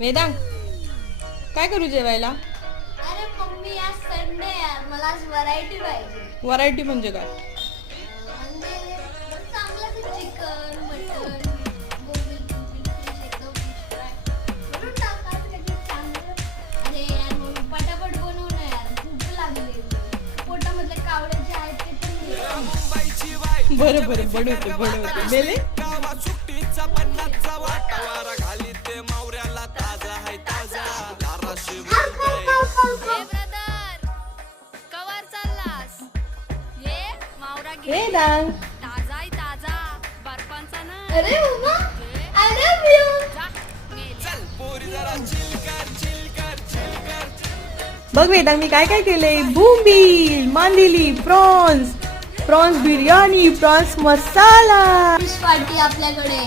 वेदांग काय करू जेवायला? अरे मम्मी आज संडे यार, मला आज व्हरायटी पाहिजे. व्हरायटी म्हणजे काय? म्हणजे चांगलं चिकन मटन बोंबील फिश एकदम फिश फ्राय बनवून टाका लगेच चांगलं. अरे यार मम्मी पटापट बनव ना यार, भूक लागली. पोटामधले कावळे जे आहेत ते पण बरं बरं बनवते मेले. कवर चाललास ये मावरा घे वेदांग ताजा ताजा बर्फांचा ना. अरे मम्मा आय लव्ह यू. चल पोरी जरा चिल कर. बघ वेदांग मी काय काय केलंय. बोंबील, मांदेली, प्रॉन्स बिर्याणी, प्रॉन्स मसाला. फिश पार्टी आपल्याकडे.